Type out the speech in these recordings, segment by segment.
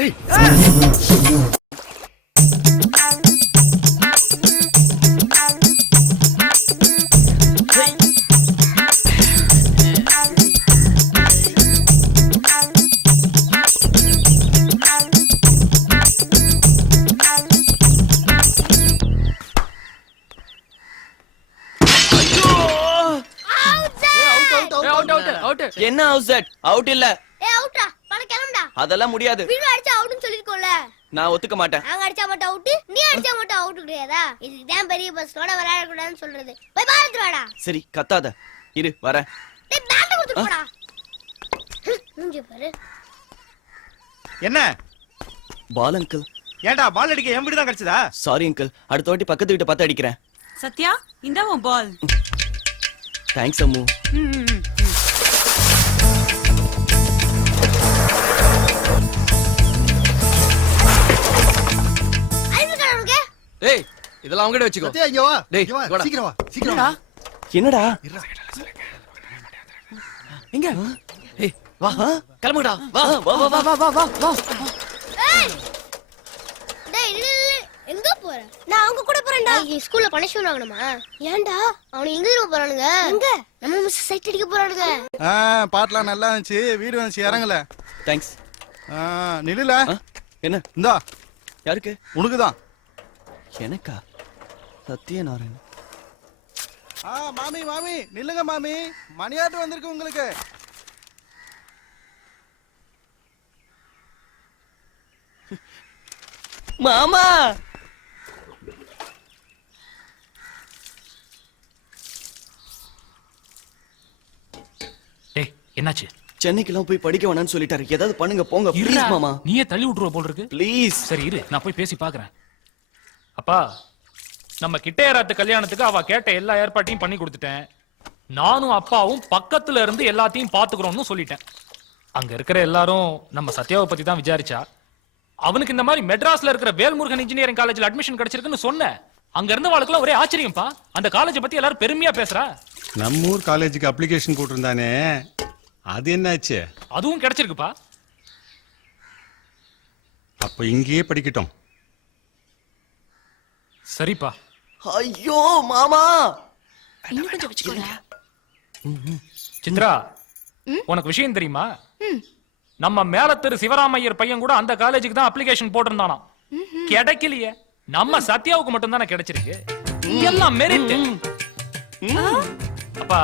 ஏய் என்ன out set out இல்ல ஏய் அவுட்ரா பண கிளம்புடா அதெல்லாம் முடியாது வீடு அடிச்சா அவுட்னு சொல்லிருக்கோம்ல நான் ஒத்துக்க மாட்டேன் நாங்க அடிச்சா மட்டும் அவுட் நீ அடிச்சா மட்டும் அவுட் கிடையாதா இதுக்கு தான் பெரிய பஸ்ஸோட விளையாட கூடாதுன்னு சொல்றது போய் பாத்துட்டு வாடா சரி கத்தாத இரு வரேன் டேய் பேட் கொடுத்து போடா மூஞ்சி பாரு என்ன பால் அங்கிள் ஏன்டா பால் அடிக்க என் வீடு தான் கிடைச்சதா? சாரி அங்கிள் அடுத்த வாட்டி பக்கத்து வீட்டை பார்த்து அடிக்கிறேன் சத்யா இந்தா உன் பால். தேங்க்ஸ் அம்மு ஐஸ் கடவுளுக்கு ஏய் இதெல்லாம் அவங்ககிட்ட வச்சுக்கோ. சத்யா இங்க வா டேய், இங்க வா வாடா. சீக்கிரம் வா சீக்கிரம் வா என்னடா எங்க ஏய் வா கிளம்புடா வா வா வா வா வா வா வா ஏய் டேய் நில்லு எங்க போற நான் அவங்க கூட போறேன்டா ஸ்கூல்ல பனிஷ்மென்ட் வாங்கணுமா ஏன்டா அவனுக்கு எங்க திரும்ப போறானுங்க எங்க நம்ம மிஸ் சைட் அடிக்க போறானுங்க பாட்டெல்லாம் நல்லா இருந்துச்சு வீடு வந்துச்சு இறங்கல தேங்க்ஸ் நில்லுல என்ன இந்தா யாருக்கு உனக்குதான் எனக்கா சத்யநாராயணன் மாமி மாமி நில்லுங்க மாமி மணியாட்டு வந்திருக்கு உங்களுக்கு மாமா டேய் என்னாச்சு? சென்னைக்கெல்லாம் போய் படிக்க வேணாம்னு சொல்லிட்டாரு ஏதாவது பண்ணுங்க போங்க ப்ளீஸ் மாமா நீயே தள்ளி விட்டுருவ போல் இருக்கு. ப்ளீஸ் சரி இரு நான் போய் பேசி பாக்குறேன். அப்பா நம்ம கிட்டையராத்து கல்யாணத்துக்கு அவ கேட்ட எல்லா ஏற்பாட்டையும் பண்ணி கொடுத்துட்டேன். நானும் அப்பாவும் பக்கத்துல இருந்து எல்லாத்தையும் பாத்துக்கிறோம்னு சொல்லிட்டேன். அங்க இருக்கிற எல்லாரும் நம்ம சத்யாவை பத்தி தான் விசாரிச்சா. அவனுக்கு இந்த மாதிரி மெட்ராஸ்ல இருக்கிற வேல்முருகன் இன்ஜினியரிங் காலேஜ்ல அட்மிஷன் கிடைச்சிருக்குன்னு சொன்னேன். அங்க இருந்தவாளுக்குலாம் ஒரே ஆச்சரியம்ப்பா. அந்த காலேஜ் பத்தி எல்லாரும் பெருமையா பேசுறா. நம்ம ஊர் காலேஜுக்கு அப்ளிகேஷன் போட்டிருந்தானே அது என்னாச்சு? அதுவும் கிடைச்சிருக்குப்பா. அப்ப இங்கேயே படிக்கட்டும். சரிப்பா. ஐயோ மாமா இன்னும் கொஞ்சம் வச்சுக்கோடா. சித்ரா உனக்கு விஷயம் தெரியுமா? நம்ம மேலத்தெரு சிவராமையர் பையன் கூட அந்த காலேஜுக்கு தான் அப்ளிகேஷன் போட்டிருந்தானா. கிடைக்கலையே. நம்ம சத்யாவுக்கு மட்டும் தானே கிடைச்சிருக்கு. எல்லாம் மெரிட். அப்பா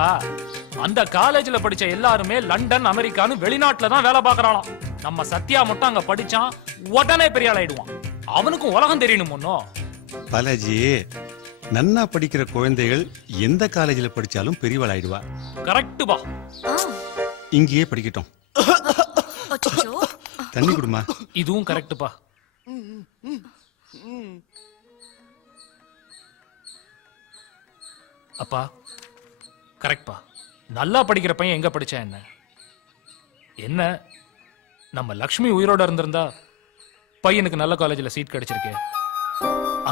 அந்த காலேஜ்ல படிச்ச எல்லாருமே லண்டன் அமெரிக்கான்னு வெளிநாட்டுல தான் வேலை பார்க்கறானாம். நம்ம சத்யா மட்டும் அங்க படிச்சான் உடனே பெரிய ஆள் ஆயிடுவான். அவனுக்கும் உலகம் தெரியணும் ஒன்னும். பாலாஜி நன்னா படிக்கிற குழந்தைகள் எந்த காலேஜில் படிச்சாலும் பெரியவள் ஆயிடுவா. கரெக்ட் பா. இங்கேயே படிக்கட்டும். அச்சச்சோ. தண்ணி குடுமா. இதுவும் கரெக்ட் பா. அப்பா கரெக்ட் பா. நல்லா படிக்கிற பையன் எங்க படிச்சா என்ன? என்ன நம்ம லக்ஷ்மி உயிரோட இருந்திருந்தா பையனுக்கு நல்ல காலேஜ்ல சீட் கிடைச்சிருக்கு.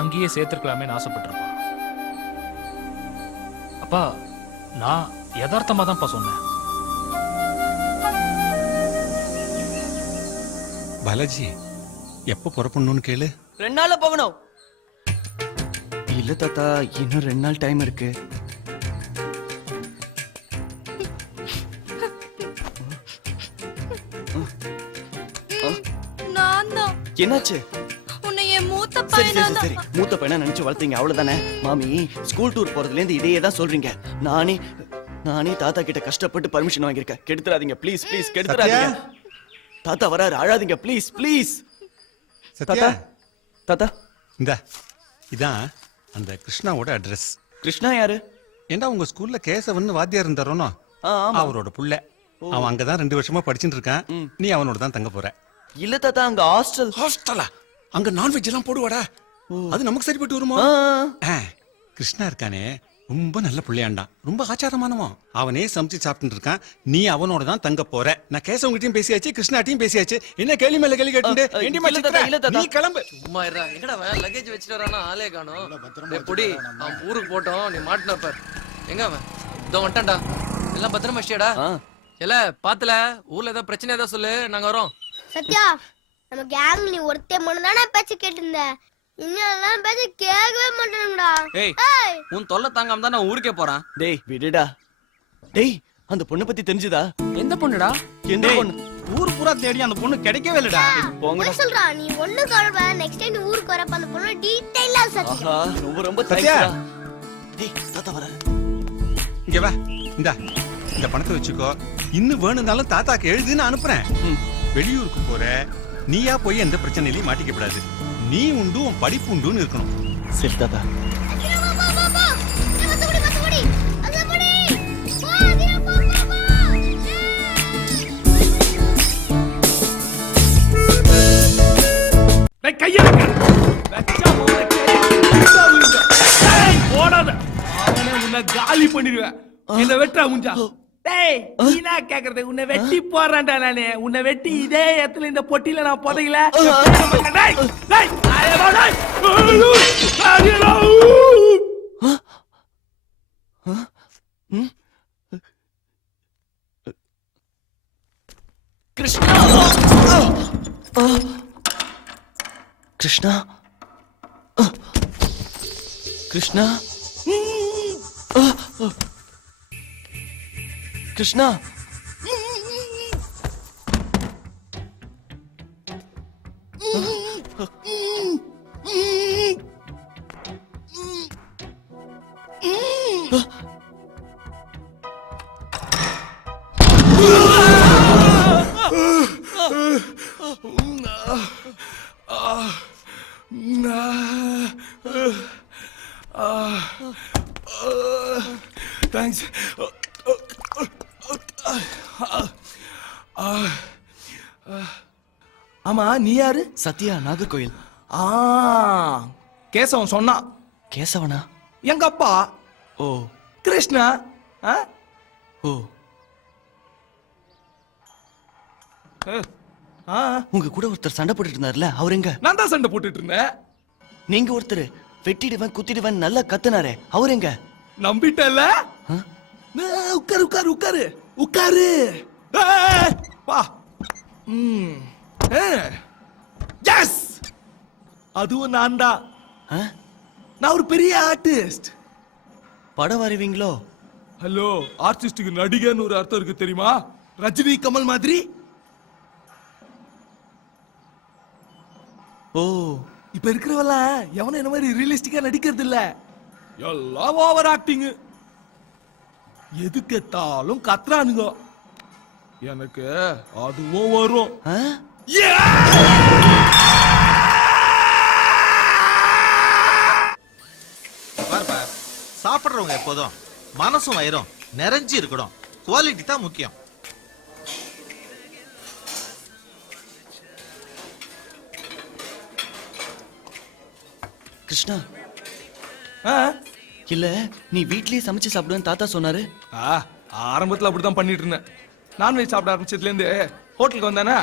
அங்கேயே சேர்த்திருக்கலாமே ஆசைப்பட்டிருப்பான். அப்பா நான் யதார்த்தமா தான்ப்பா சொன்னேன். பாலாஜி எப்ப புறப்படணும்னு கேளு. 2 நாள்ல போகணும். இல்ல தாத்தா இன்னும் 2 நாள் டைம் இருக்கு. நான் தான் என்னாச்சு? உன்னை என் மூத்த சரி பையனா சரி சரி மூத்த பையனா நினைச்சு வளர்த்தீங்க அவ்வளவுதானே. மாமி ஸ்கூல் டூர் போறதுல இருந்து இதையே தான் சொல்றீங்க. நானே தாத்தா கிட்ட கஷ்டப்பட்டு பர்மிஷன் வாங்கியிருக்கேன். கெடுத்துறாதீங்க ப்ளீஸ் ப்ளீஸ் கெடுத்துறாதீங்க. தாத்தா வராரு அழாதீங்க ப்ளீஸ் ப்ளீஸ். சத்யா தாத்தா இதான் அந்த கிருஷ்ணாவோட அட்ரஸ். கிருஷ்ணா யாரு? ஏண்டா உங்க ஸ்கூல்ல கேசவன் வாத்தியார் இருந்தாரோனோ அவரோட புள்ள. அவன் அங்கதான் 2 வருஷமா படிச்சுட்டு இருக்கான். நீ அவனோட தான் தங்க போற. இல்ல தாத்தா அங்க ஹாஸ்டலா? அங்க நான்வெஜ் எல்லாம் போடுவாடா. அது நமக்கு சரிப்பட்டு வருமா? கிருஷ்ணா இருக்கானே ரொம்ப நல்ல பிள்ளையாண்டா. ரொம்ப ஆச்சாரமானவன். அவனே சமைச்சு சாப்பிட்டு இருக்கான். நீ அவனோட தான் தங்க போற. நான் கேசவங்கிட்டையும் பேசியாச்சு கிருஷ்ணாட்டையும் பேசியாச்சு. என்ன கேள்வி மேல கேள்வி கேட்டு நீ கிளம்பு. சும்மா இருடா. எங்கடா அவன் லக்கேஜ் வச்சிட்டு வரானா? ஆளே காணோம். டேய் பொடி அவன் ஊருக்கு போட்டோம். நீ மாட்டின பார். எங்க அவன்? இதோ வந்துட்டான்டா. எல்லாம் பத்திரமா வச்சியாடா? எல பாத்துல ஊர்ல ஏதாவது பிரச்சனை ஏதாவது சொல்லு நாங்க வரோம். சத்யா நம்ம கேங் நீ ஒருத்தே மட்டும் தானே பேச்சு கேட்டிருந்த. இன்னும் பேச்சு கேட்கவே மாட்டேன்டா. ஏய் உன் தொல்லை தாங்காம தான் நான் ஊருக்கே போறேன். டேய் விடுடா. டேய் அந்த பொண்ணை பத்தி தெரிஞ்சுதா? எந்த பொண்ணுடா? எந்த பொண்ணு? ஊர் பூரா தேடி அந்த பொண்ணு கிடைக்கவே இல்லடா. போங்கடா. என்ன சொல்றா நீ? ஒண்ணு கவலை, நெக்ஸ்ட் டைம் நீ ஊருக்கு வரப்ப அந்த பொண்ணு டீடைலா சத்தி. ஆஹா ரொம்ப ரொம்ப சத்யா. தேங்க்ஸ்டா. டேய் தாத்தா வர. இங்க வா. இந்த பணத்தை வச்சுக்கோ. இன்னும் வேணும்னாலும் தாத்தாக்கு எழுதுன்னு அனுப்புறேன். வெளியூருக்கு போற, நீயா போய் எந்த பிரச்சனையிலையும் மாட்டிக்கப்படாது. நீ உண்டு, உன் படிப்பு உண்டுன்னு இருக்கணும். சரி தாத்தா. காலி பண்ணிடுவேன். என்ன வெட்டா முஞ்சா. டேய் நீனா கேக்குறது? உன்னை வெட்டி போறேன்டா நானு. உன்னை வெட்டி இதே இடத்துல இந்த பொட்டில நான் புதைக்கல. டேய் டேய் ஐயோ டேய். கிருஷ்ணா. கிருஷ்ணா. கிருஷ்ணா. கிருஷ்ணா. தேங்க்ஸ். ஆமா நீ யாரு? சத்யா நாகர்கோயில். கேசவன் சொன்னா. கேசவனா? எங்க அப்பா. ஓ கிருஷ்ணா. ஓ உங்க கூட ஒருத்தர் சண்டை போட்டுட்டு இருந்தார்ல, அவர் எங்க? நான் தான் சண்டை போட்டுட்டு இருந்தேன். நீங்க ஒருத்தர் வெட்டிடுவேன் குத்திடுவேன் நல்லா கத்துனாரே, அவர் எங்க? நம்பிட்டல. உட்காரு உட்காரு உட்காரு உட்காரு. வா. எஸ் அதுவும் நான் தான். நான் ஒரு பெரிய ஆர்டிஸ்ட். படம் வரைவீங்களோ? ஹலோ, ஆர்டிஸ்டுக்கு நடிகன்னு ஒரு அர்த்தம் இருக்கு தெரியுமா? ரஜினி கமல் மாதிரி. ஓ இப்ப இருக்கிறவள எவனும் என்ன மாதிரி ரியலிஸ்டிக்கா நடிக்கிறது இல்ல. எல்லாம் ஓவர் ஆக்டிங். எதுக்கெத்தாலும் கத்துறானுங்க. எனக்கு அதுவும் வரும். சாப்பிடுறவங்க எப்போதும் மனசும் வயிறும் நிறைஞ்சு இருக்கணும். குவாலிட்டி தான் முக்கியம். கிருஷ்ணா. இல்ல நீ வீட்லயே சமைச்சு சாப்பிடுவேன்னு தாத்தா சொன்னாரு. ஆரம்பத்துல அப்படிதான் பண்ணிட்டு இருந்தேன். நான்வெஜ் சாப்பிட ஆரம்பிச்சதுல இருந்து ஹோட்டலுக்கு வந்தானா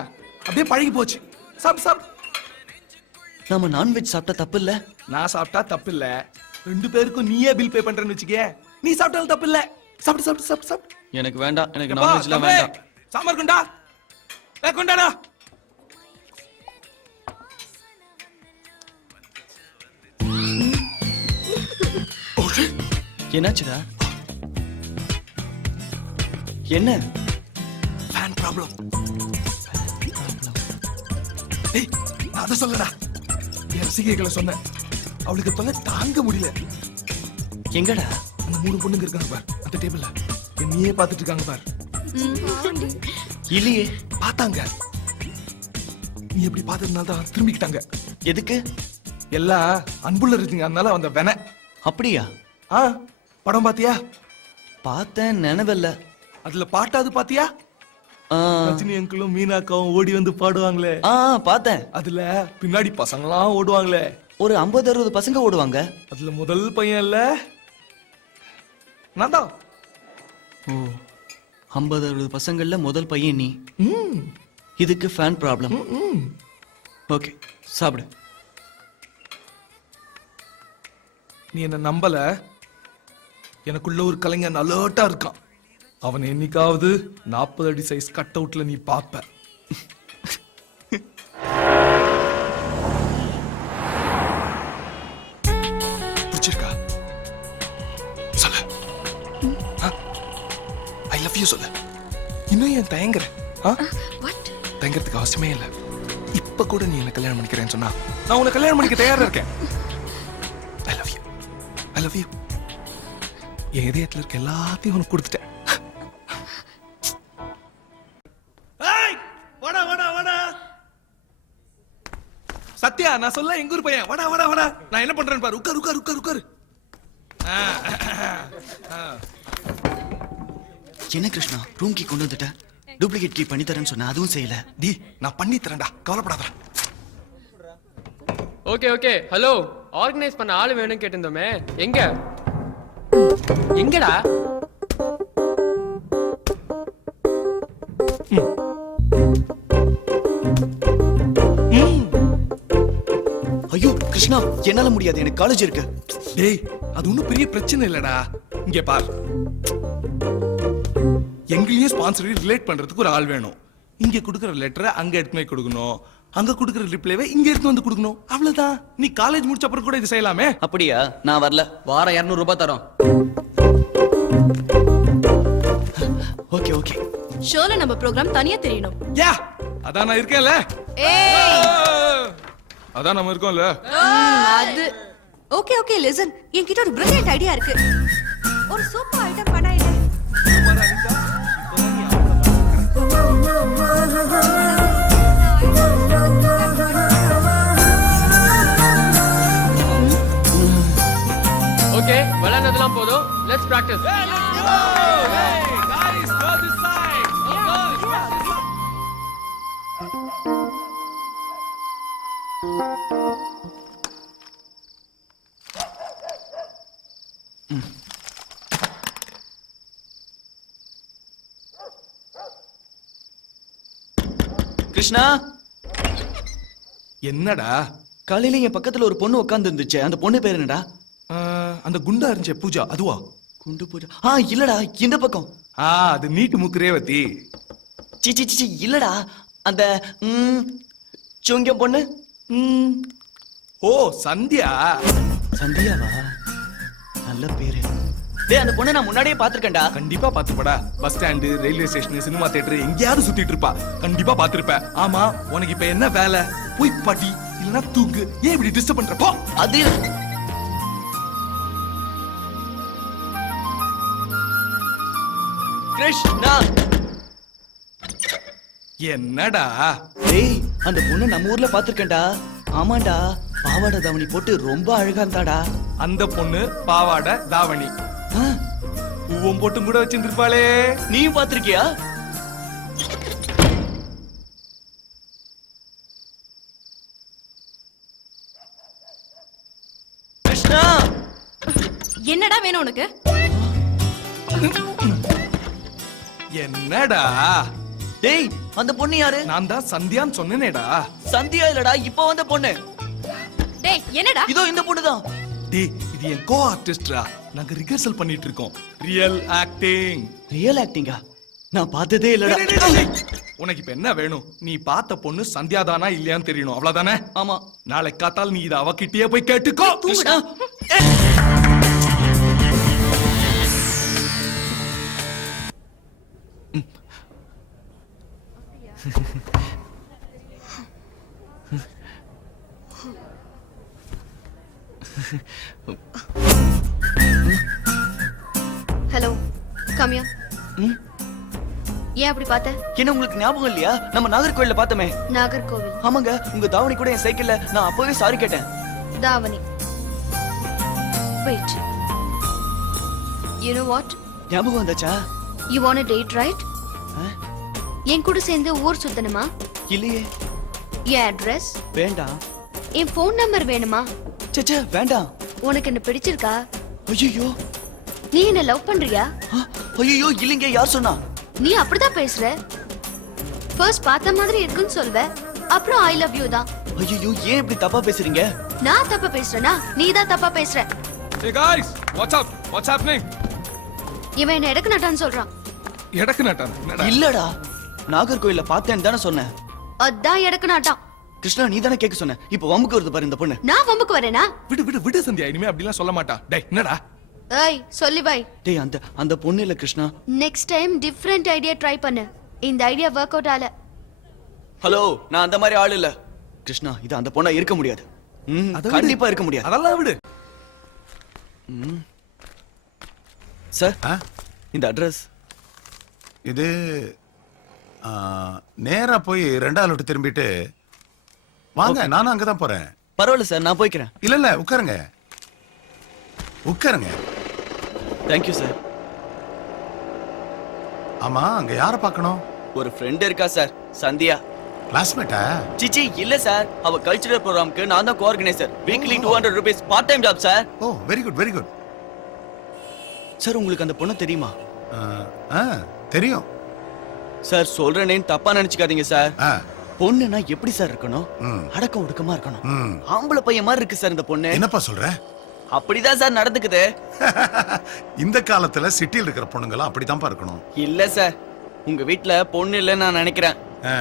அப்படியே பழகி போச்சு. சாப்பிட்டு சாப்பிட்டு. நாம நான்வெஜ் சாப்பிட்டா தப்பு இல்ல? நான் சாப்பிட்டா தப்பு இல்ல. 2 பேருக்கும் நீயே பில் பே பண்றேன்னு வச்சுக்கே, நீ சாப்பிட்டாலும் தப்பு இல்ல. சாப்பிட்டு சாப்பிட்டு சாப்பிட்டு சாப்பிட்டு. எனக்கு வேண்டாம், எனக்கு நான்வெஜ்லாம் வேண்டாம். சாம்பார் கொண்டா. கொண்டாடா. என்னாச்சுடா? என்ன? Fan problem. ஏய் நான் அத சொல்லடா. என் ரசிகைகளை சொன்னேன். அவளுக்கு தொல்லை தாங்க முடியல. எங்கடா? அந்த 3 பொண்ணுங்க இருக்காங்க பார் அந்த டேபிள்ல. என்னையே பார்த்துட்டு இருக்காங்க பார். இல்லையே. பார்த்தாங்க. நீ எப்படி பார்த்ததுனால தான் திரும்பிக்கிட்டாங்க. எதுக்கு? எல்லாம் அன்புள்ள இருக்குங்க, அதனால வந்த வென. அப்படியா? படம் பாத்தியா? பார்த்தேன், நினைவில்ல. அதுல பாட்டாது பாத்தியா? ரஜினி அங்கிளும் மீனாக்காவும் ஓடி வந்து பாடுவாங்களே. பார்த்தேன். அதுல பின்னாடி பசங்களாம் ஓடுவாங்களே. ஒரு 50-60 பசங்க ஓடுவாங்க. அதுல முதல் பையன் இல்ல நான் தான். ஓ 50-60 பசங்கள்ல முதல் பையன் நீ. இதுக்கு ஃபேன் ப்ராப்ளம். ஓகே சாப்பிடு. நீ என்ன நம்பல. எனக்குள்ள ஒரு கலைஞன் அலர்ட்டா இருக்கான். அவன் என்னைக்காவது 40 அடி சைஸ் கட் அவுட்ல நீ பாப்ப. லவ் யூ சொல்லு. இன்னும் ஏன் தயங்குற? வாட்? தயங்குறதுக்கு அவசியமே இல்லை. இப்ப கூட நீ என்ன கல்யாணம் பண்ணிக்கிறேன்னு சொன்னா நான் உன்னை கல்யாணம் பண்ணிக்க தயாரா இருக்கேன். I love you. I love you. என் இதயத்துல இருக்க எல்லாத்தையும் உனக்கு கொடுத்துட்டேன். வாடா வாடா வாடா. சத்யா, நான் சொல்ல எங்க ஊர் பையன். வாடா வாடா வாடா. நான் என்ன பண்றேன்னு பாரு. உட்காரு உட்காரு உட்காரு உட்காரு. என்ன கிருஷ்ணா, ரூம் கீ கொண்டு வந்துட்ட. டூப்ளிகேட் கீ பண்ணி தரேன்னு சொன்ன, அதுவும் செய்யல. டி, நான் பண்ணி தரேன்டா, கவலைப்படாத. Okay okay. ஹலோ, ஆர்கனைஸ் பண்ண ஆளு வேணும் கேட்டிருந்தோமே, எங்க எங்கடா? ஐயோ கிருஷ்ணா, என்னால முடியாது, எனக்கு காலேஜ் இருக்கு. டேய், அது ஒன்றும் பெரிய பிரச்சனை இல்லடா. இங்க பார், எங்களையும் ஸ்பான்சர் ரிலேட் பண்றதுக்கு ஒரு ஆள் வேணும். இங்க கொடுக்குற லெட்டரை அங்க எடுத்து போய் கொடுக்கணும், அங்க கொடுக்குற ரிப்ளைவை இங்க எடுத்து வந்து கொடுக்கணும். அவ்வளவுதான். நீ காலேஜ் முடிச்ச அப்புறம் கூட இது செய்யலாமே. அப்படியா? நான் வரல. வாரம் 200 ரூபாய் தரோம். Okay okay. ஷோல நம்ம ப்ரோக்ராம் தனியா தெரியணும். யா, அதான் நான் இருக்கேன்ல. ஏய், அதான் நம்ம இருக்கோம்ல. அது ஓகே ஓகே. லிசன், என்கிட்ட ஒரு பிரில்லியன்ட் ஐடியா இருக்கு. ஒரு சூப்பர் ஐட்டம் பண்ணா என்ன? ஓகே, விளையாடுறதெல்லாம் போதும். Let's practice. கிருஷ்ணா, என்னடா? காலையில என் பக்கத்துல ஒரு பொண்ணு உட்கார்ந்து இருந்துச்சு. அந்த பொண்ணு பேர் என்னடா? அந்த குண்டா இருந்துச்சே, பூஜா, அதுவா? குண்டு பூஜா? இல்லடா, இந்த பக்கம். அது நீட்டு மூக்கு ரேவதி. சி சி சி, இல்லடா, அந்த சுங்கம் பொண்ணு. ஓ, சந்தியா. சந்தியாவா? நல்ல பேரு. டேய், அந்த பொண்ணை நான் முன்னாடியே பாத்துர்க்கேன்டா. கண்டிப்பா பாத்துப்படா. Bus stand, railway station, cinema theatre எங்கேயாவது சுத்திட்டு இருப்பா. கண்டிப்பா பாத்துருப்ப. ஆமா, உனக்கு இப்ப என்ன வேலை? போய் படி, இல்லனா தூங்கு. ஏன் இப்படி டிஸ்டர்ப் பண்ற? போ. அது கிருஷ்ணா. என்னடா? டேய், அந்த பொண்ணு நம்ம ஊர்ல பாத்துர்க்கேன்டா. ஆமாண்டா, பாவாடை தாவணி போட்டு ரொம்ப அழகா இருந்தாடா. அந்த பொண்ணு பாவாடை தாவணி பூவம் போட்டும் கூட வச்சிருப்பாளே. நீயும் பாத்திருக்கியா? கிருஷ்ணா, என்னடா வேணும் உனக்கு? என்னடா? டேய், அந்த பொண்ணு யாரு? நான் தான் சந்தியான்னு சொன்னேனேடா. சந்தியா இல்லடா, இப்ப வந்த பொண்ணு. டேய், என்னடா? இதோ இந்த பொண்ணு தான். டேய், இது என் கோ ஆர்டிஸ்டா. நாங்க ரிஹர்சல் பண்ணிட்டு இருக்கோம். Real acting. ரியல் ஆக்டிங்கா? நான் பார்த்ததே இல்லடா. உனக்கு இப்ப என்ன வேணும்? நீ பார்த்த பொண்ணு சந்தியாதானா இல்லையான்னு தெரியணும், அவ்வளவுதானே? ஆமா. நாளை காத்தால் நீ இத அவகிட்டயே போய் கேட்டுக்கோ. தூங்குடா. Hello, come here. ஏன் அப்படி பார்த்த? என்ன உங்களுக்கு ஞாபகம் இல்லையா? நம்ம நாகர்கோவில்ல பார்த்தோமே. நாகர்கோவில்? ஆமாங்க, உங்க தாவணி கூட என் சைக்கிள்ல. நான் அப்பவே சாரி கேட்டேன். தாவணி. Wait. You know what? ஞாபகம் வந்தாச்சா? You want a date, right? என் கூட சேர்ந்து ஊர் சுத்தணுமா? இல்லையே. என் அட்ரஸ் வேண்டாம். என் ஃபோன் நம்பர் வேணுமா? சச்சா, வேண்டாம். உனக்கு என்ன பிடிச்சிருக்கா? ஐயோ, நீ என்ன லவ் பண்றியா? ஐயோ, இல்லைங்க. யார் சொன்னா? நீ அப்படிதான் பேசுற. ஃபர்ஸ்ட் பார்த்த மாதிரி இருக்குன்னு சொல்வ, அப்புறம் ஐ லவ் யூ தான். ஐயோ, ஏன் இப்படி தப்பா பேசுறீங்க? நான் தப்பா பேசுறேனா? நீ தான் தப்பா பேசுற. Hey guys, what's up? What's happening? இவன் என்ன எடுக்க நட்டான்னு சொல்றான். எடக்கு நட்டான். இல்லடா, நாகர்கோவில்ல பார்த்தேன்னு தானே சொன்னேன். அதான் எடுக்க நாட்டான். கிருஷ்ணா, நீ தானே கேட்க சொன்ன. இப்ப வம்புக்கு வருது பாரு இந்த பொண்ணு. நான் வம்புக்கு வரேனா? விடு விடு விடு சந்தியா, இனிமே அப்படிலாம் சொல்ல மாட்டா. டேய், என்னடா? ஏய் சொல்லி வை. டேய் அந்த அந்த பொண்ணு இல்ல Krishna. Next time different idea try பண்ணு. இந்த ஐடியா வொர்க் அவுட் ஆல. ஹலோ, நான் அந்த மாதிரி ஆள் இல்ல. கிருஷ்ணா, இது அந்த பொண்ணா இருக்க முடியாது. கண்டிப்பா இருக்க முடியாது. அதெல்லாம் விடு. சார், இந்த அட்ரஸ் இது நேரா போய் 2வது விட்டு திரும்பிட்டு வாங்க. நானும் அங்கதான் போறேன். பரவாயில்ல சார், நான் போய்க்கிறேன். இல்ல இல்ல, உட்காருங்க உட்காருங்க. Thank you sir. ஆமா, அங்க யார பார்க்கணும்? ஒரு ஃப்ரெண்ட் இருக்கா சார், சந்தியா. கிளாஸ்மேட்டா? சிச்சி இல்ல சார், அவ கல்ச்சுரல் ப்ரோகிராம்க்கு நான் தான் coorganiser. Weekly 200 rupees part time job sir. Oh, very good very good. Sir, உங்களுக்கு அந்த பொண்ணு தெரியுமா? தெரியும் சார். சொல்றேன்னு தப்பா நினைச்சுக்காதீங்க சார். பொண்ணுனா எப்படி சார் இருக்கணும்? அடக்கம் ஒடுக்கமா இருக்கணும். ஆம்பளை பையன் மாதிரி இருக்கு சார் இந்த பொண்ணு. என்னப்பா சொல்ற? அப்படிதான் சார் நடந்துக்குது. இந்த காலத்துல சிட்டில இருக்கிற பொண்ணுங்கலாம் அப்படிதான் இருக்கணும். இல்ல சார், உங்க வீட்ல பொண்ணு இல்லன்னு நான் நினைக்கிறேன்.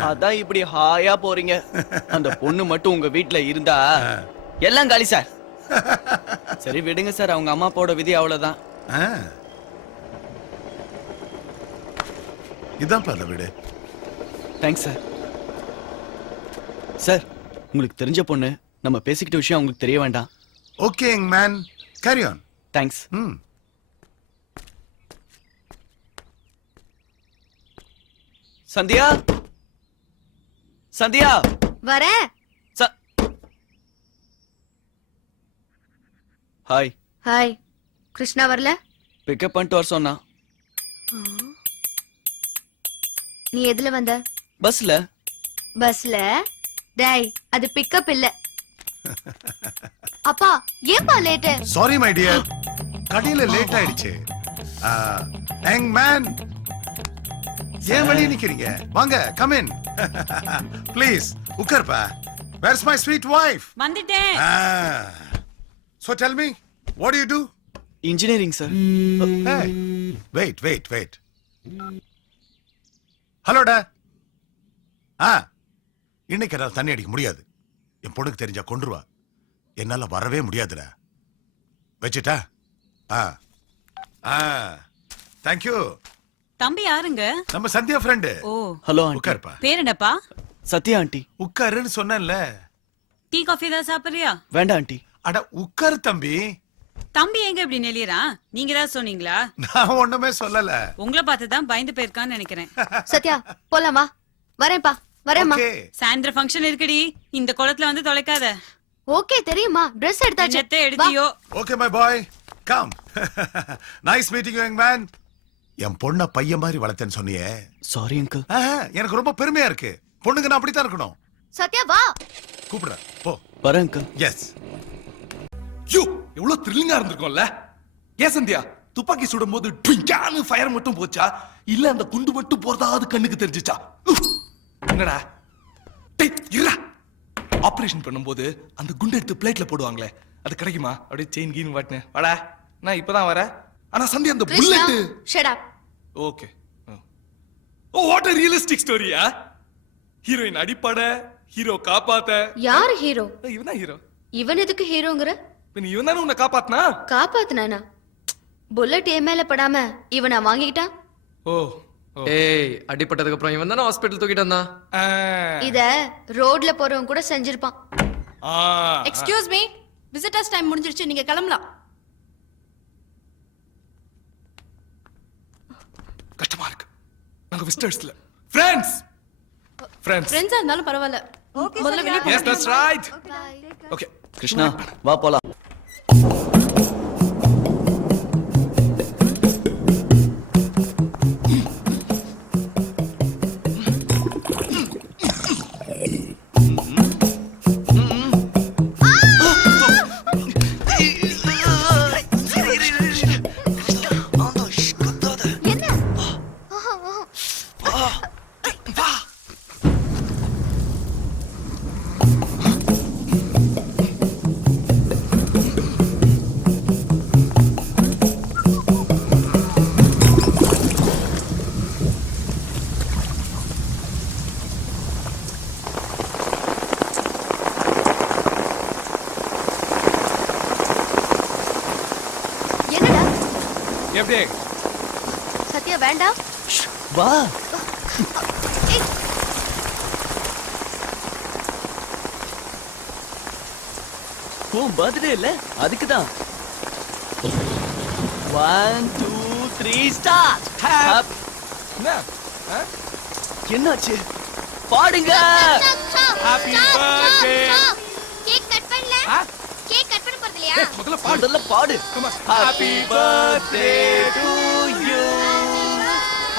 அதான் இப்படி ஹாயா போறீங்க. அந்த பொண்ணு மட்டும் உங்க வீட்ல இருந்தா எல்லாம் காலி சார். சரி விடுங்க சார், அவங்க அம்மா அப்பாவோட விதி அவ்வளவுதான். இதான் அந்த வீடு. Thanks sir. சார், உங்களுக்கு தெரிஞ்ச பொண்ணு, நம்ம பேசிக்கிட்ட விஷயம் உங்களுக்கு தெரிய வேண்டாம். Okay man, carry on. Thanks. Sandhya, Sandhya வரேன். ஹாய். ஹாய். கிருஷ்ணா வரல? பிக்கப் பண்ணிட்டு வர சொன்னா. நீ எதுல வந்த? பஸ்ல. பஸ்ல? டேய், அது பிக்கப் இல்ல. அப்பா, ஏன்பா லேட்? சாரி மை டியர், கடையில லேட் ஆயிடுச்சு. யங் மேன், ஏன் வெளிய நிக்கிறீங்க? வாங்க, கம் இன். ப்ளீஸ் உட்கார்ப்பா. Where's my sweet wife? வந்துட்டேன். So tell me, what do you do? Engineering sir. Hey, wait. ஹலோடா. இன்னைக்கு என்னால தண்ணி அடிக்க முடியாது. என் பொண்ணுக்கு தெரிஞ்சா கொன்றுவா. என்னால வரவே முடியாதுடா. வச்சுட்டா? தேங்க்யூ. தம்பி யாருங்க? நம்ம சந்தியா ஃப்ரெண்ட். ஓ, ஹலோ. உட்காருப்பா. பேர் என்னப்பா? சத்யா ஆண்டி. உட்காருன்னு சொன்னேன்ல. டீ காஃபி ஏதாவது சாப்பிடுறியா? வேண்டாம் ஆண்டி. அட உட்காரு தம்பி. தம்பி எங்க இப்படி நெளியறான்? நீங்க ஏதாவது சொன்னீங்களா? நான் ஒண்ணுமே சொல்லல. உங்களை பார்த்து தான் பயந்து போயிருக்கான்னு நினைக்கிறேன். சத்யா, போலாம் வா. வரேன்ப்பா. வரேம்மா. சாயந்திரம் ஃபங்க்ஷன் இருக்குடி. இந்த குளத்துல வந்து தொலைக்காத. ஓகே, தெரியுமா? Dress எடுத்தாச்சு. நெத்தே எடுத்தியோ? Okay my boy, come. Nice meeting you young man. என் பொண்ண பையன் மாதிரி வளர்த்தேன்னு சொன்னியே. Sorry uncle. எனக்கு ரொம்ப பெருமையா இருக்கு. பொண்ணுங்க நான் அப்படித்தான் இருக்கணும். சத்யா வா. கூப்பிடுறேன், போ. வரேன் அங்கிள். எஸ். யூ, எவ்வளவு த்ரில்லிங்கா இருந்திருக்கும்ல. ஏன் சந்தியா, துப்பாக்கி சுடும் போது ட்விங்கான்னு ஃபயர் மட்டும் போச்சா, இல்ல அந்த குண்டு மட்டும் போறதாவது கண்ணுக்கு தெரிஞ்சுச்சா? என்னடா டேய், இருடா. ஆபரேஷன் பண்ணும்போது அந்த குண்டு எடுத்து பிளேட்ல போடுவாங்களே, அது கிடைக்குமா? அப்படியே செயின் கீன் வாட்னு வாடா. நான் இப்பதான் வரேன். ஆனா சந்தியா, அந்த bullet. Shut up. Okay. Oh, what a realistic ஸ்டோரியா? ஹீரோயின் அடிப்பட, ஹீரோ காப்பாத்த. யார் ஹீரோ? இவனா ஹீரோ. இவன் எதுக்கு ஹீரோங்கற? பின் இவன் தானே உன்னை காப்பாத்துனா? காப்பாத்துனானா? புல்லட் ஏ மேல படாம இவனா வாங்கிட்டான். ஓ. ஏய், அடிபட்டதுக்கு அப்புறம் இவன் தானே ஹாஸ்பிடல் தூக்கிட்டு வந்தான். இத ரோட்ல போறவன் கூட செஞ்சிருப்பான். எக்ஸ்கியூஸ் மீ, விசிட்டர்ஸ் டைம் முடிஞ்சிருச்சு, நீங்க கிளம்பலாம். கஷ்டமா இருக்கு. நாங்க விசிட்டர்ஸ்ல ஃப்ரெண்ட்ஸ். ஃப்ரெண்ட்ஸா இருந்தாலும் பரவாயில்ல. முதல்ல வெளிய Yes, that's right. Okay. Krishna, வா போலாம். சத்யா வேண்டாம். வா. ஓ பர்த்டே இல்ல, அதுக்கு தான். 1 2 3 ஸ்டார்ட். என்னாச்சு? பாடுங்க. Happy birthday. கேக் கட் பண்ணல? கேக் கட் பண்ண போறது இல்லையா? முதல்ல பாடு. Happy birthday to you.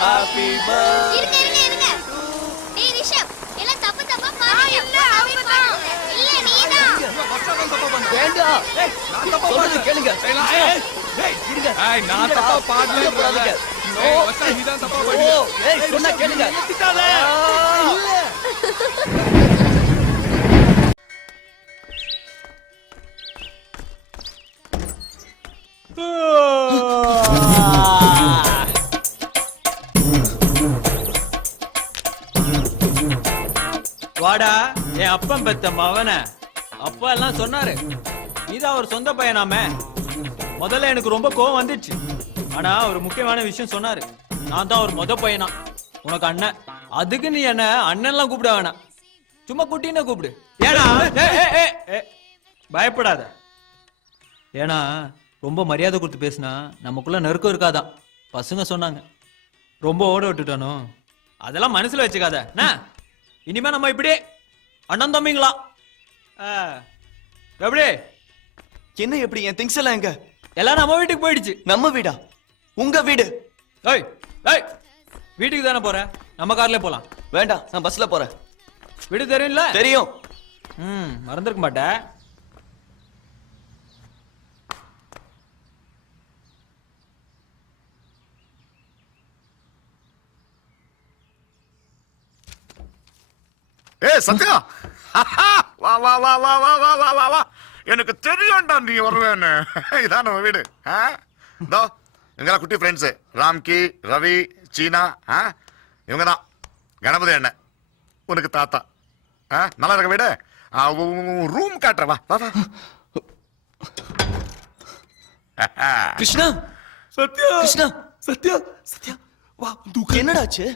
Happy birthday. இருங்க. டேய் ரிஷப், எல்லாம் தப்பு தப்பா பாடுங்க. இல்ல நீதான். வேண்டாம். சொல்றது கேளுங்க. இருங்க. நான் தப்பா பாடல. நோ. நீதான் தப்பா பாடுற. ஏய் சொன்னா கேளுங்க. இல்ல. வாடா என் அப்பன் பெத்த மவன. அப்பா எல்லாம் சொன்னாரு நீதான் அவர் சொந்த பையனாமே. முதல்ல எனக்கு ரொம்ப கோவம் வந்துச்சு. ஆனா ஒரு முக்கியமான விஷயம் சொன்னாரு. நான் தான் ஒரு முத பையனா, உனக்கு அண்ணன். அதுக்கு நீ என்ன அண்ணன் எல்லாம் கூப்பிட வேணாம், சும்மா குட்டின்னு கூப்பிடு. ஏன்னா பயப்படாத. ஏன்னா ரொம்ப மரியாதை கொடுத்து பேசினா நமக்குள்ள நெருக்கம் இருக்காதான் பசங்க சொன்னாங்க. ரொம்ப ஓட விட்டுட்டானோ, அதெல்லாம் மனசுல வச்சுக்காத. இனிமே நம்ம இப்படி அண்ணன் தம்பிங்களா. எப்படி என்ன எப்படி? என் திங்ஸ் எல்லாம் எங்க? எல்லாம் நம்ம வீட்டுக்கு போயிடுச்சு. நம்ம வீடா? உங்க வீடு? ஏய் ஏய், வீட்டுக்கு தானே போற, நம்ம கார்ல போலாம். வேண்டாம், நான் பஸ்ல போறேன். வீடு தெரியும்ல? தெரியும். மறந்துருக்க மாட்டேன். ஏய் சத்யா, வா வா வா வா வா வா வா வா வா. எனக்கு தெரியும்டா நீ வருவேன்னு. இதான் நம்ம வீடு. இதோ எங்கெல்லாம் குட்டி ஃப்ரெண்ட்ஸு, ராம்கி, ரவி, சீனா, இவங்க தான் கணபதி அண்ணன், உனக்கு தாத்தா. நல்லா இருக்க வீடு. ரூம் காட்டுற, வா வா வா. கிருஷ்ணா. சத்யா. கிருஷ்ணா. சத்யா. சத்யா வா தூக்கு. என்னடாச்சு?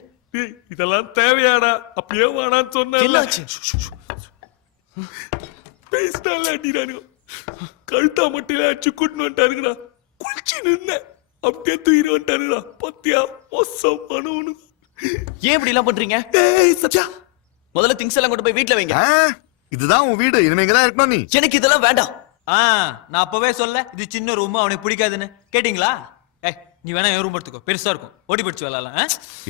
இதெல்லாம் தேவையாடா? அப்படியே வாடான்னு சொன்ன. என்னாச்சு? பேசினால அடிறானுங்க. கழுத்தா மட்டும் அடிச்சு கூட்டின்னு வந்துட்டாருங்கடா. குளிச்சு நின்ன அப்படியே தூக்கிட்டு வந்துட்டாருங்கடா. பத்தியா மோசமானவனு. ஏன் இப்படி எல்லாம் பண்றீங்க? ஏய் சத்யா, முதல்ல திங்ஸ் எல்லாம் கொண்டு போய் வீட்ல வைங்க. இதுதான் உன் வீடு, இனிமே இங்கதான் இருக்கணும் நீ. எனக்கு இதெல்லாம் வேண்டாம். நான் அப்பவே சொல்ல இது சின்ன ரூம், அவனுக்கு பிடிக்காதுன்னு. கேட்டீங்களா? ஏய் நீ வேணா என் ரூம் எடுத்துக்கோ, பெருசா இருக்கும், ஓடி பிடிச்சு விளையாடலாம்.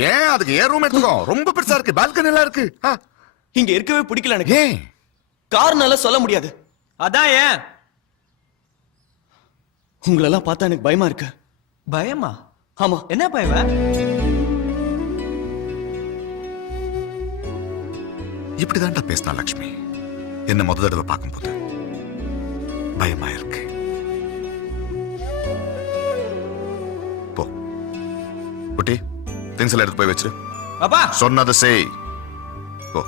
ஏன் அதுக்கு ஏன் ரூம் எடுத்துக்கோ, ரொம்ப பெருசா இருக்கு, பால்கனி எல்லாம் இருக்கு. இங்க இருக்கவே பிடிக்கல எனக்கு. ஏன்? காரணம் சொல்ல முடியாது. அதான் ஏன்? உங்களெல்லாம் பார்த்தா எனக்கு பயமா இருக்கு. பயமா? ஆமா. என்ன பயமா? இப்படிதான்டா பேசினா லக்ஷ்மி என்ன முத தடவை பார்க்கும்போது. பயமா இருக்கு. போ குட்டி, திங்ஸ் எல்லாம் எடுத்து போய் வச்சிரு. அப்பா சொன்னதை செய். போ.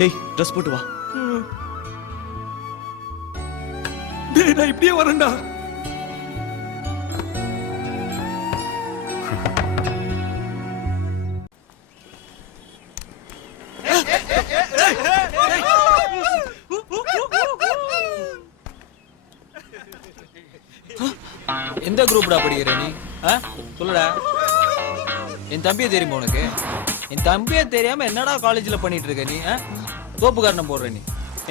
டேய் ட்ரெஸ் போட்டு வா. டேய் நான் இப்படியே வரேன்டா. எந்த குரூப்டா படிக்கிற நீ? சொல்லுடா. என் தம்பியை தெரியுமா உனக்கு? என் தம்பியை தெரியாம என்னடா காலேஜ்ல பண்ணிட்டு இருக்க நீ? தோப்புக்காரனை போடுற நீ.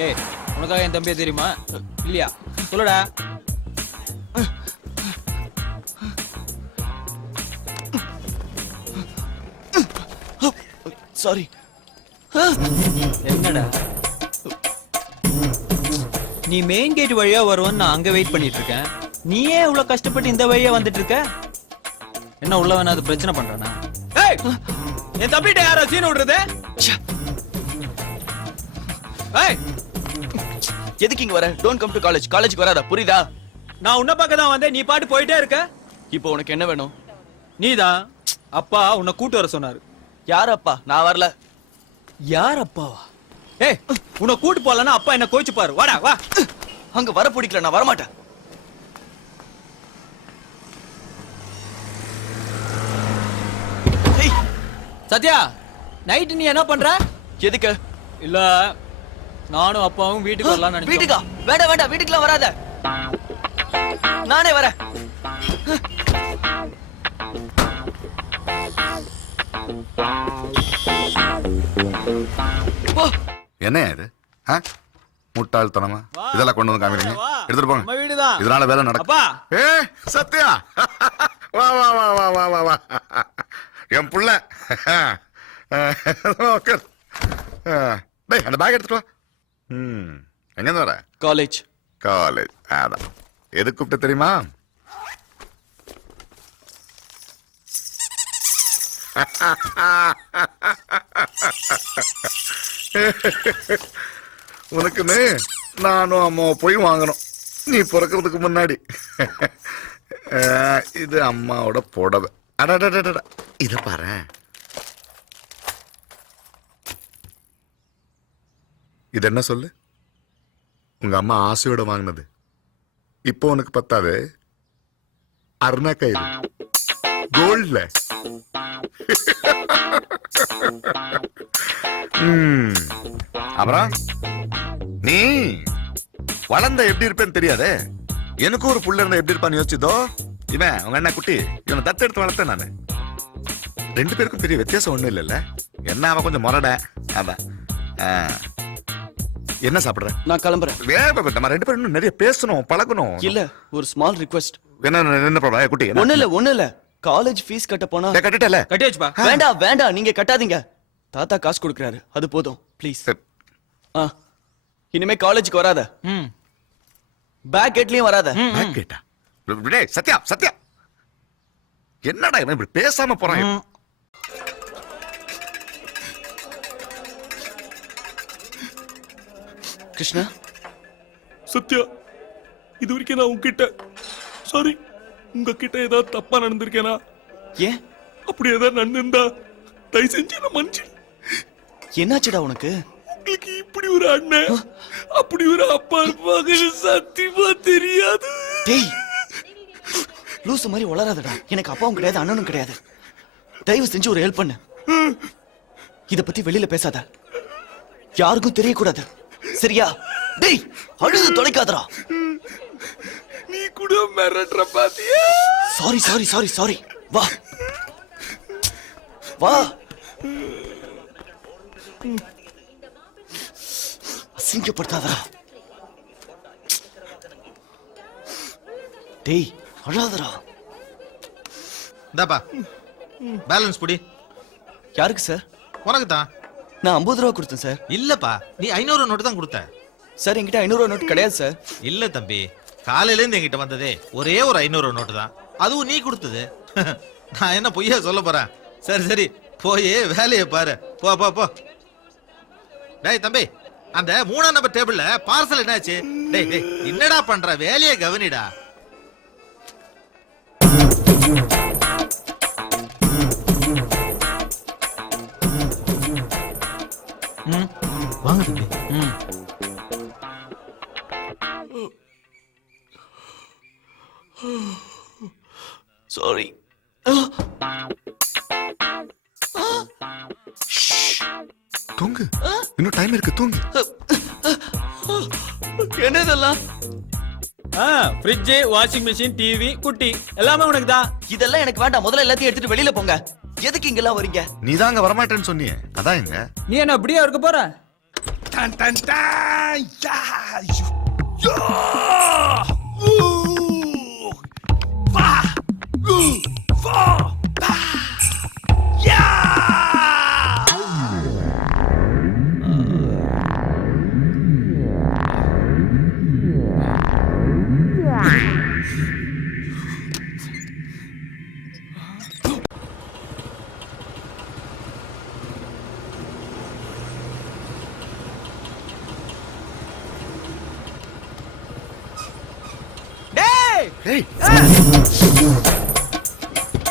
ஏய் உனக்காக என் தம்பியை தெரியுமா இல்லையா? சொல்லுடா. சாரி. என்னடா நீ மெயின் கேட் வழியா வருவன்னு நான் அங்க வெயிட் பண்ணிட்டு இருக்கேன். நீயே இவ்வளவு கஷ்டப்பட்டு இந்த வழியா வந்துட்டு இருக்க. என்ன உள்ள வேணா அது பிரச்சனை பண்றானா? ஏய் என் தம்பிட்ட யாரோ சீன் விடுறது? ஏய் எதுக்கு இங்க வர? Don't come to college. காலேஜ்க்கு வராத, புரியுதா? நான் உன்னை பார்க்க தான் வந்தேன், நீ பாட்டு போயிட்டே இருக்க. இப்போ உனக்கு என்ன வேணும்? நீதான் அப்பா உன்னை கூட்டு வர சொன்னாரு. யார் அப்பா? நான் வரல. யார் அப்பாவா? ஏய் உன்னை கூட்டு போலன்னா அப்பா என்ன கோச்சு பாரு. வாடா வா. அங்க வர பிடிக்கல, நான் வரமாட்டேன். சத்யா நைட் நீ என்ன பண்ற? எதுக்கு? இல்ல நானும் அப்பாவும் வீட்டுக்கு வரலாம்னு நினைச்சோம். வீட்டுக்கா? வேண்டாம் வேண்டாம், வீட்டுக்குலாம் வராத, நானே வரேன். என்ன இது முட்டாள்தனமா இதெல்லாம் கொண்டு வந்து காமிக்கிறீங்க? எடுத்துட்டு போங்க. நம்ம வீடுதான். இதனால வேலை நடக்கும். அப்பா ஏ சத்யா, வா வா வா வா வா வா வா என் புள்ள. உட்கார். டேய் அந்த பேக் எடுத்துட்டு வா. எங்க இருந்து வர? காலேஜ். காலேஜ். அதான் எது கூப்பிட்ட தெரியுமா? உனக்குன்னு நானும் அம்மாவை போய் வாங்கணும் நீ பிறக்கிறதுக்கு முன்னாடி. இது அம்மாவோட புடவை. அடடடடட, இத பாரு. இது என்ன சொல்லு? உங்க அம்மா ஆசையோட வாங்கினது. இப்போ உனக்கு பத்தாது. அருணா கயிறு கோல்ட்ல. அப்புறம் நீ வளர்ந்த எப்படி இருப்பேன்னு தெரியாதே. எனக்கு ஒரு புள்ள இருந்தா எப்படி இருப்பான்னு யோசிச்சுதோ. இவன் உங்க அண்ணா குட்டி, இவனை தத்து எடுத்து வளர்த்தேன் நானு. 2 பேருக்கும் பெரிய வித்தியாசம் ஒண்ணும் இல்லைல்ல. என்ன அவன் கொஞ்சம் முரட. அதான் என்ன சாப்பிடுற? நான் கிளம்புறேன். நம்ம 2 பேரும் இன்னும் நிறைய பேசணும், பழகணும். இல்ல, ஒரு ஸ்மால் ரிக்வெஸ்ட். என்ன ப்ராப்ளம் குட்டி? ஒண்ணு இல்ல காலேஜ் ஃபீஸ் கட்ட போனா. கட்டிட்டல? கட்டியாச்சுப்பா. வேண்டாம் வேண்டாம், நீங்க கட்டாதீங்க. தாத்தா காசு கொடுக்கறாரு, அது போதும் ப்ளீஸ். இனிமே காலேஜுக்கு வராத. பேக் கேட்லயும் வராத. பேக் கேட்டா? டேய் சத்யா சத்யா, என்னடா இவன் இப்படி பேசாம போறான்? கிருஷ்ணா. சத்யா, இது வரைக்கும் நான் உங்ககிட்ட சாரி, உங்ககிட்ட ஏதாவது தப்பா நடந்திருக்கேனா? ஏன்? அப்படி ஏதாவது நடந்திருந்தா தயவு செஞ்சு என்ன மன்னிச்சு. என்னாச்சுடா உனக்கு? உங்களுக்கு இப்படி ஒரு அண்ணன், அப்படி ஒரு அப்பா இருப்பாங்க சத்தியமா தெரியாது. டேய் லூசு மாதிரி வளராதடா. எனக்கு அப்பாவும் கிடையாது, அண்ணனும் கிடையாது. தயவு செஞ்சு ஒரு ஹெல்ப் பண்ணு. இத பத்தி வெளியில பேசாத, யாருக்கும் தெரியக்கூடாது, சரியா? டேய் அழுது தொலைக்காதடா. நீ கூட மிரட்ற பாத்தியா? Sorry sorry sorry sorry. வா வா. அசிங்கப்படுத்தாதடா. டேய் அழாதடா. இந்தாப்பா பேலன்ஸ் புடி. யாருக்கு சார்? உனக்கு தான். நான் 50 ரூபா கொடுத்தேன் சார். இல்லப்பா, நீ 500 நோட்டு தான் கொடுத்த. சார் என்கிட்ட 500 ரூபா நோட்டு கிடையாது சார். இல்ல தம்பி, காலையில இருந்து என்கிட்ட வந்ததே ஒரே ஒரு 500 நோட்டு தான், அதுவும் நீ கொடுத்தது. நான் என்ன பொய்யா சொல்ல போறேன்? சரி சரி போய் வேலையை பாரு. போ போ போ. டேய் தம்பி, அந்த 3ஆம் நம்பர் டேபிள்ல பார்சல் என்னாச்சு? டேய் டேய் என்னடா பண்ற? வேலையை கவனிடா. வாங்க தம்பி. சாரி. தூங்கு, இன்னும் டைம் இருக்கு, தூங்கு. என்னதெல்லாம்? ஃப்ரிட்ஜ், வாஷிங் மெஷின், டிவி, குட்டி எல்லாமே உனக்கு தான். இதெல்லாம் எனக்கு வேண்டாம். முதல்ல எல்லாத்தையும் எடுத்துட்டு வெளியில போங்க. எதுக்கு இங்கெல்லாம் வரீங்க? நீ தான் அங்க வரமாட்டேன்னு சொன்னியே, அதான் எங்க. நீ என்ன அப்படியே இருக்க போற? டன் டன் டன் யா யோ வா வா யா. ஏய்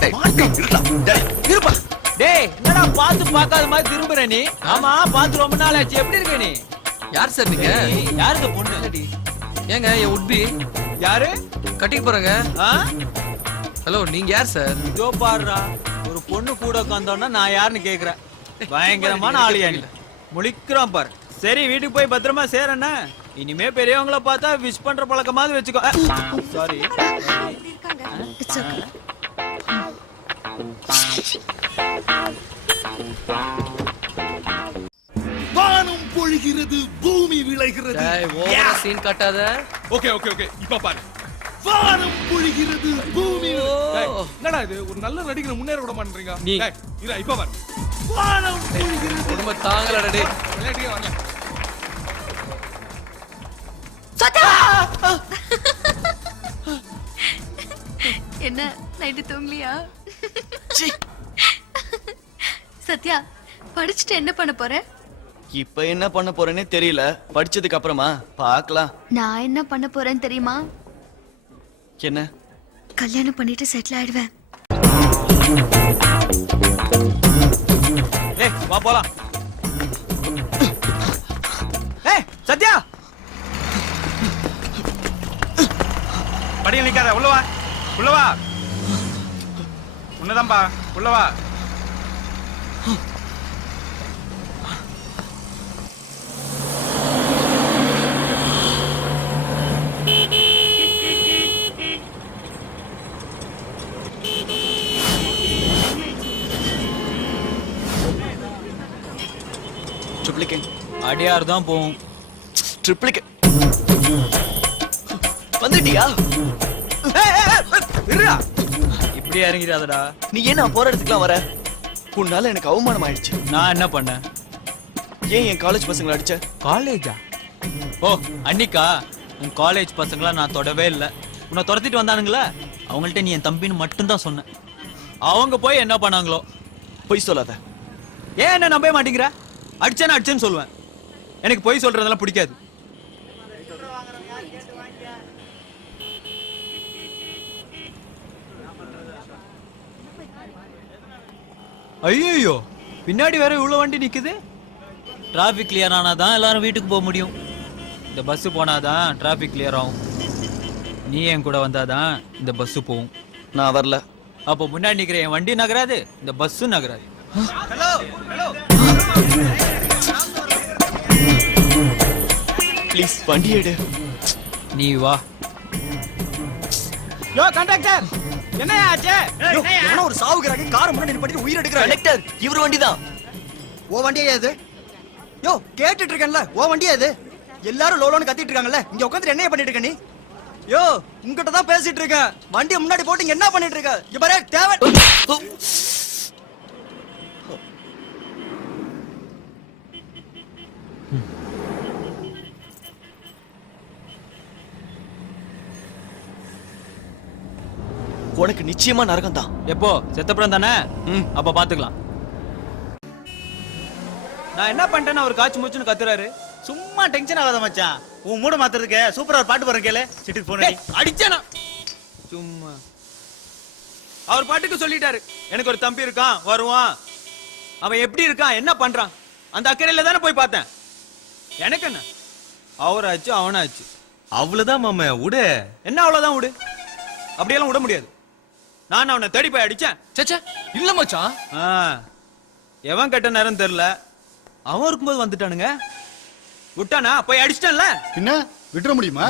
டேய் இருடா. டேய் இருப்பா. டேய் என்னடா பாத்து பார்க்காத மாதிரி திரும்புற நீ? ஆமா பாத்து ரொம்ப நாள் ஆச்சு. எப்படி இருக்க நீ? யார் சார் நீங்க? யாரு இந்த பொண்ணு? ஏங்க என் உட்பி யாரு? கட்டிக்கு போறேங்க. ஹலோ நீங்க யார் சார்? இதோ பாருடா, ஒரு பொண்ணு கூட உட்காந்தோன்னா நான் யாருன்னு கேக்குறேன். பயங்கரமான ஆளியா நீ, முழிக்கிறான் பாரு. சரி வீட்டுக்கு போய் பத்திரமா சேரண்ணா. இனிமே பெரியவங்கள பார்த்தா விஷ் பண்ற பழக்கமாவது வச்சுக்கோ. சாரி. வானம் பொழிகிறது, பூமி விளைகிறது. ஓவரா சீன் காட்டாத. ஓகே ஓகே ஓகே, இப்ப பாரு. வானம் பொழிகிறது, பூமி என்னடா இது, ஒரு நல்ல நடிகரை முன்னேற விட மாட்டீங்க நீ இல்ல. இப்ப பாரு, வானம் பொழிகிறது. குடும்ப தாங்கலடா டேய். விளையாட்டே வரல. என்ன நைட்டு தூங்கலையா? சத்யா, படிச்சுட்டு என்ன பண்ண போற? இப்ப என்ன பண்ண போறேன்னே தெரியல. படிச்சதுக்கு அப்புறமா பார்க்கலாம். நான் என்ன பண்ண போறேன்னு தெரியுமா? என்ன? கல்யாணம் பண்ணிட்டு செட்டில் ஆயிடுவேன். ஏய் வா போலாம். ஏய் சத்யா, படியில் நிக்காத, உள்ளவா உள்ளவா. உன்னதான்பா, உள்ளவா. ட்ரிப்ளிகேட் அடியார் தான் போகும். ட்ரிப்ளிகேட் வந்துட்டியா? இருடா, இப்படி இறங்கிடாதடா. நீ ஏன் நான் போற இடத்துக்குலாம் வர? உன்னால எனக்கு அவமானம் ஆயிடுச்சு. நான் என்ன பண்ணேன்? ஏன் என் காலேஜ் பசங்களை அடிச்ச? காலேஜா? ஓ அன்னிக்கா, உன் காலேஜ் பசங்கள நான் தொடவே இல்லை. உன்னை துரத்திட்டு வந்தானுங்களே, அவங்கள்ட்ட நீ என் தம்பின்னு மட்டும்தான் சொன்னேன். அவங்க போய் என்ன பண்ணாங்களோ. பொய் சொல்லாத. ஏன் என்ன நம்பவே மாட்டேங்கிற? அடிச்சேன்னு அடிச்சேன்னு சொல்லுவேன். எனக்கு பொய் சொல்றதெல்லாம் பிடிக்காது. ஐயோ, பின்னாடி வேற இவ்வளவு வண்டி நிக்குது. டிராபிக் கிளியர் ஆனாதான் எல்லாரும் வீட்டுக்கு போக முடியும். இந்த பஸ் போனாதான் டிராபிக் கிளியர் ஆகும். நீ என் கூட வந்தாதான் இந்த பஸ் போகும். நான் வரல. அப்போ முன்னாடி நிக்கிற என் வண்டி நகராது, இந்த பஸ்ஸும் நகராது. ப்ளீஸ் வண்டி எடு. நீ வா. யோ கண்டக்டர், என்ன ஆச்சு? எவனோ ஒரு சாவுகிறாங்க, காரை முன்னாடி நிப்பாட்டி உயிர் எடுக்கறான். கண்டக்டர், இவர் வண்டி தான். ஓ வண்டியா இது? யோ கேட்டுட்டு இருக்கேன்ல, ஓ வண்டியா இது? எல்லாரும் லோலோன்னு கத்திட்டு இருக்காங்கல்ல, இங்க உட்கார்ந்து என்ன பண்ணிட்டு இருக்க நீ? யோ உன்கிட்ட தான் பேசிட்டு இருக்கேன். வண்டியை முன்னாடி போட்டு இங்க என்ன பண்ணிட்டு இருக்க? இங்க பாரு தேவை. உனக்கு நிச்சயமா நரகம் தான். எப்போ? செத்தப்புறம் தானே? அப்ப பாத்துக்கலாம். நான் என்ன பண்ணிட்டேன்னு அவர் காய்ச்சி மூச்சுன்னு கத்துறாரு. சும்மா டென்ஷன் ஆகாத மச்சான். உன் மூட மாத்துறதுக்கு சூப்பரா ஒரு பாட்டு போறேன் கேளு. சிட்டுக்கு போன் அடி. அடிச்சேனா? சும்மா அவர் பாட்டுக்கு சொல்லிட்டாரு. எனக்கு ஒரு தம்பி இருக்கான், வருவான். அவன் எப்படி இருக்கான், என்ன பண்றான், அந்த அக்கறையில தானே போய் பார்த்தேன். எனக்கு என்ன, அவராச்சு அவனாச்சு. அவ்வளவுதான் மாமா, விடு. என்ன அவ்வளவுதான் விடு? அப்படியெல்லாம் விட முடியாது. நான் அவனை தேடி போய் அடிச்சேன். சச்சா இல்ல மச்சான். எவன் கெட்ட நேரம் தெரியல, அவன் இருக்கும்போது வந்துட்டானுங்க. விட்டானா? போய் அடிச்சிட்டான்ல. என்ன விட்டுற முடியுமா?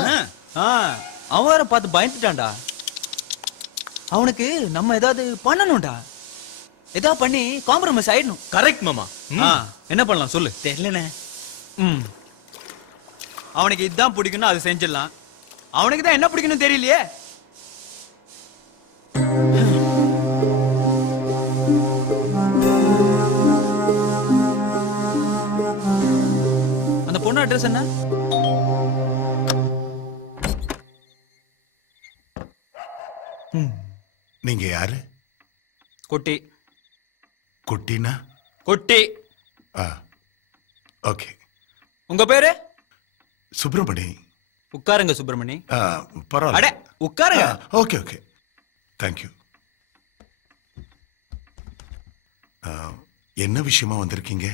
அவன் வேற பார்த்து பயந்துட்டான்டா. அவனுக்கு நம்ம ஏதாவது பண்ணணும்டா. ஏதாவது பண்ணி காம்ப்ரமைஸ் ஆயிடணும். கரெக்ட் மாமா. என்ன பண்ணலாம் சொல்லு. தெரியலனே. அவனுக்கு இதுதான் பிடிக்கணும், அது செஞ்சிடலாம். அவனுக்கு தான் என்ன பிடிக்கணும் தெரியலையே. அந்த பொண்ணு அட்ரஸ் என்ன? நீங்க யாரு? கொட்டி. குட்டினா? கொட்டி. ஓகே. உங்க பேரு? சுப்பிரமணி. உட்காருங்க சுப்பிரமணி. பரவாயில்ல. அட உட்காருங்க. Okay okay, thank you. என்ன விஷயமா வந்திருக்கீங்க?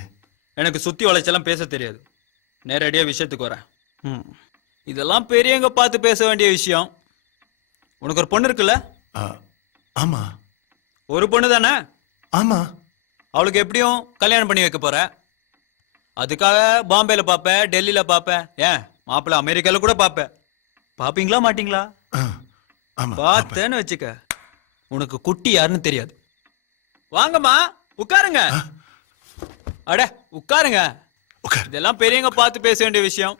எனக்கு சுத்தி வளைச்செல்லாம் பேச தெரியாது. நேரடியா விஷயத்துக்கு வரேன். இதெல்லாம் பெரியவங்க பார்த்து பேச வேண்டிய விஷயம். உனக்கு ஒரு பொண்ணு இருக்குல்ல? ஆமா ஒரு பொண்ணு தானே? ஆமா. அவளுக்கு எப்படியும் கல்யாணம் பண்ணி வைக்க போற. அதுக்காக பாம்பேல பாப்ப, டெல்லியில பாப்ப, ஏன் மாப்பிள்ள அமெரிக்கால கூட பாப்ப. பாப்பீங்களா மாட்டீங்களா? ஆமா. பார்த்தேன்னு வச்சுக்க, உனக்கு குட்டி யாருன்னு தெரியாது. வாங்கம்மா உட்காருங்க. அட உட்காருங்க. இதெல்லாம் பெரியவங்க பார்த்து பேச வேண்டிய விஷயம்.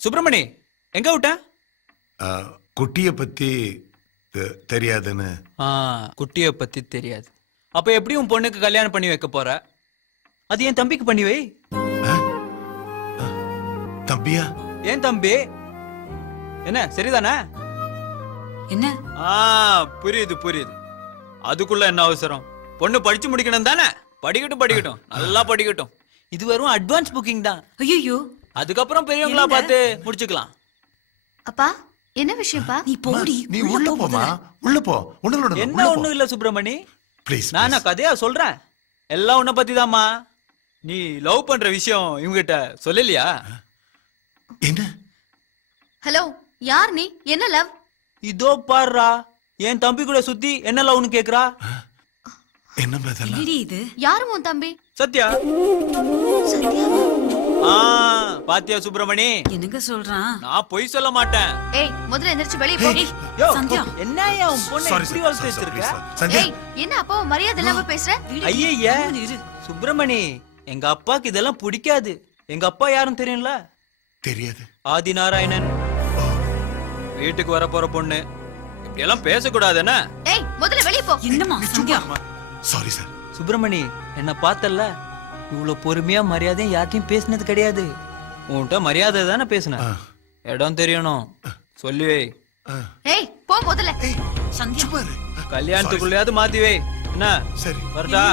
சுப்பிரமணி எங்க விட்ட? குட்டிய பத்தி தெரியாதுன்னு. குட்டிய பத்தி தெரியாது. அப்ப எப்படி உன் பொண்ணுக்கு கல்யாணம் பண்ணி வைக்க போற? அது என் தம்பிக்கு பண்ணி வை. தம்பியா? ஏன் தம்பி? என்ன சரிதானே? என்ன? புரியுது புரியுது. அதுக்குள்ள என்ன அவசரம்? பொண்ணு படிச்சு முடிக்கணும் தானே? படிக்கட்டும் நல்லா படிக்கட்டும். இது வெறும் அட்வான்ஸ் புக்கிங் தான். ஐயோ, அதுக்கப்புறம் பெரியவங்களா பார்த்து முடிச்சுக்கலாம். அப்பா என்ன விஷயம்ப்பா? நீ போடி. நீ உள்ள போமா. உள்ள போ. என்ன ஒண்ணும் இல்ல சுப்பிரமணி. ப்ளீஸ். நான் கதையா சொல்றேன். எல்லாம் உன்னை பத்தி தான்மா. நீ லவ் பண்ற விஷயம் இவங்கிட்ட சொல்லலையா? என்ன? ஹலோ, யார் நீ? என்ன லவ்? இதோ பாருடா, என் தம்பி கூட சுத்தி என்ன லவ்னு கேக்குறா. என்ன பதிலா? இது யாரு உன் தம்பி? சத்யா. பாத்தியா சுப்பிரமணி? என்னங்க சொல்றான்? நான் பொய் சொல்ல மாட்டேன். ஏய், முதல்ல எந்திரச்சு வெளிய போ. சந்தியா, என்னய்யா உன் பொண்ணு இப்படி வளர்த்து வச்சிருக்க? ஏய், என்ன அப்பா மரியாதை இல்லாம பேசுற? ஐயய்யா சுப்பிரமணி, எங்க அப்பாக்கு இதெல்லாம் பிடிக்காது. எங்க அப்பா யாரும் தெரியும்ல? தெரியாது. ஆதி நாராயணன். வீட்டுக்கு வர போற பொண்ணு இப்படி எல்லாம் பேசக்கூடாதுன்னா? ஏய், முதல்ல வெளிய போ. என்னம்மா சந்தியா? Sorry sir. சுப்பிரமணி, என்ன பார்த்தல்ல, இவ்வளவு பொறுமையா மரியாதையும் யார்ட்டையும் பேசினது கிடையாது. உன்கிட்ட மரியாதை தானே பேசின. இடம் தெரியணும். சொல்லி வை. ஏய், போ முதல்ல. சந்தியா, கல்யாணத்துக்குள்ளயாவது மாத்தி வை. என்ன? சரி. வரட்டா?